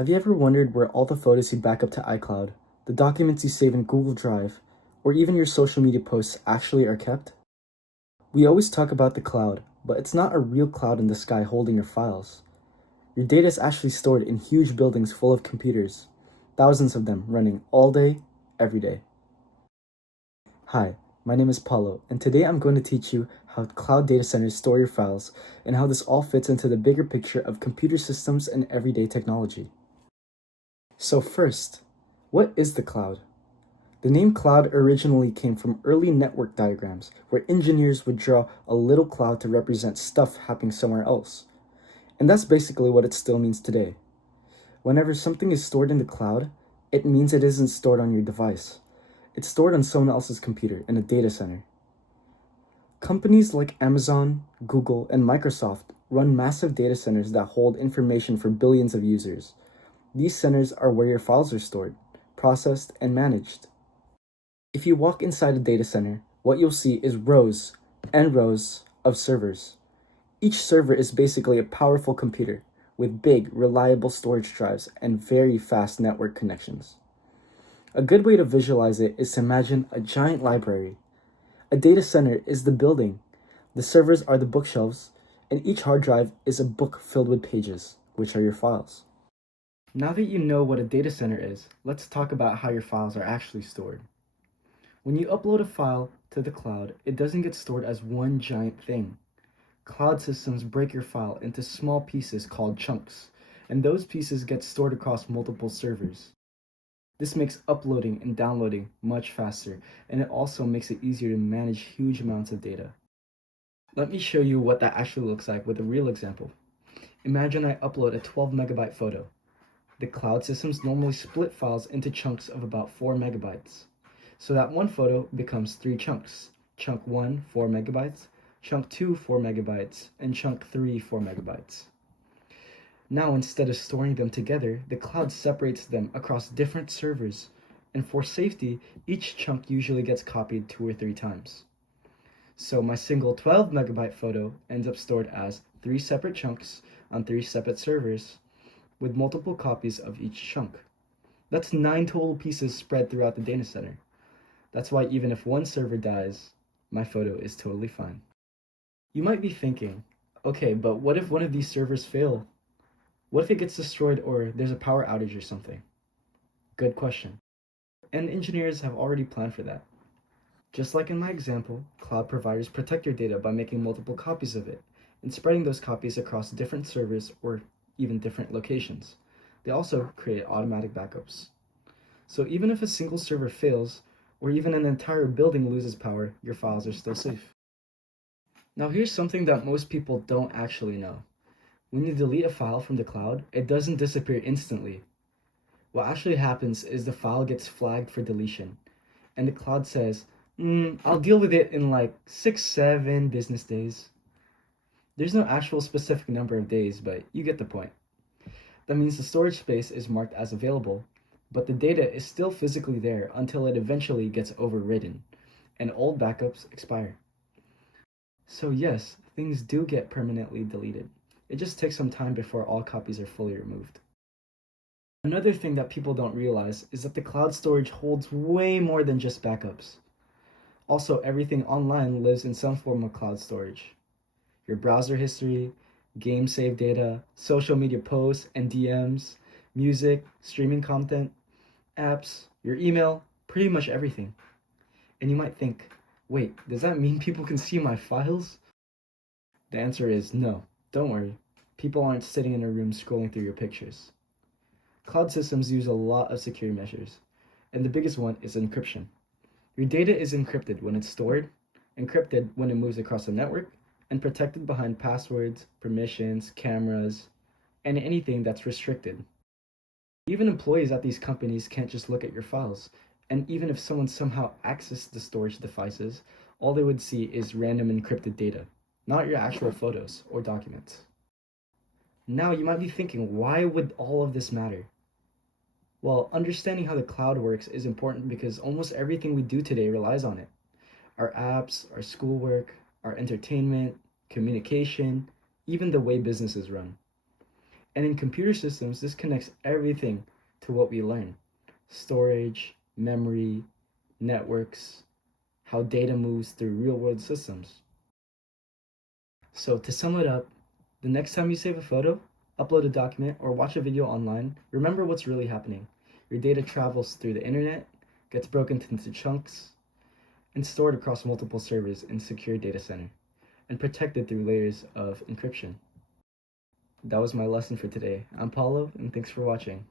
Have you ever wondered where all the photos you back up to iCloud, the documents you save in Google Drive, or even your social media posts actually are kept? We always talk about the cloud, but it's not a real cloud in the sky holding your files. Your data is actually stored in huge buildings full of computers, thousands of them running all day, every day. Hi, my name is Paulo, and today I'm going to teach you how cloud data centers store your files and how this all fits into the bigger picture of computer systems and everyday technology. So first, what is the cloud? The name cloud originally came from early network diagrams where engineers would draw a little cloud to represent stuff happening somewhere else. And that's basically what it still means today. Whenever something is stored in the cloud, it means it isn't stored on your device. It's stored on someone else's computer in a data center. Companies like Amazon, Google, and Microsoft run massive data centers that hold information for billions of users. These centers are where your files are stored, processed, and managed. If you walk inside a data center, what you'll see is rows and rows of servers. Each server is basically a powerful computer with big, reliable storage drives and very fast network connections. A good way to visualize it is to imagine a giant library. A data center is the building, the servers are the bookshelves, and each hard drive is a book filled with pages, which are your files. Now that you know what a data center is, let's talk about how your files are actually stored. When you upload a file to the cloud, it doesn't get stored as one giant thing. Cloud systems break your file into small pieces called chunks, and those pieces get stored across multiple servers. This makes uploading and downloading much faster, and it also makes it easier to manage huge amounts of data. Let me show you what that actually looks like with a real example. Imagine I upload a 12 megabyte photo. The cloud systems normally split files into chunks of about 4 megabytes. So that one photo becomes 3 chunks. Chunk 1, 4 megabytes, chunk 2, 4 megabytes, and chunk 3, 4 megabytes. Now, instead of storing them together, the cloud separates them across different servers, and for safety, each chunk usually gets copied 2 or 3 times. So my single 12 megabyte photo ends up stored as 3 separate chunks on 3 separate servers, with multiple copies of each chunk. That's 9 total pieces spread throughout the data center. That's why even if one server dies, my photo is totally fine. You might be thinking, okay, but what if one of these servers fail? What if it gets destroyed or there's a power outage or something? Good question. And engineers have already planned for that. Just like in my example, cloud providers protect your data by making multiple copies of it and spreading those copies across different servers or even different locations. They also create automatic backups. So even if a single server fails, or even an entire building loses power, your files are still safe. Now here's something that most people don't actually know. When you delete a file from the cloud, it doesn't disappear instantly. What actually happens is the file gets flagged for deletion, and the cloud says, I'll deal with it in like 6-7 business days. There's no actual specific number of days, but you get the point. That means the storage space is marked as available, but the data is still physically there until it eventually gets overridden, and old backups expire. So yes, things do get permanently deleted. It just takes some time before all copies are fully removed. Another thing that people don't realize is that the cloud storage holds way more than just backups. Also, everything online lives in some form of cloud storage. Your browser history, game save data, social media posts and DMs, music, streaming content, apps, your email, pretty much everything. And you might think, wait, does that mean people can see my files? The answer is no, don't worry. People aren't sitting in a room scrolling through your pictures. Cloud systems use a lot of security measures, and the biggest one is encryption. Your data is encrypted when it's stored, encrypted when it moves across a network, and protected behind passwords, permissions, cameras, and anything that's restricted. Even employees at these companies can't just look at your files, and even if someone somehow accessed the storage devices, all they would see is random encrypted data, not your actual photos or documents. Now you might be thinking, why would all of this matter? Well, understanding how the cloud works is important because almost everything we do today relies on it. Our apps, our schoolwork, our entertainment, communication, even the way businesses run. And in computer systems, this connects everything to what we learn: storage, memory, networks, how data moves through real world systems. So, to sum it up, the next time you save a photo, upload a document, or watch a video online, remember what's really happening. Your data travels through the internet, gets broken into chunks, and stored across multiple servers in a secure data center, and protected through layers of encryption. That was my lesson for today. I'm Paulo, and thanks for watching.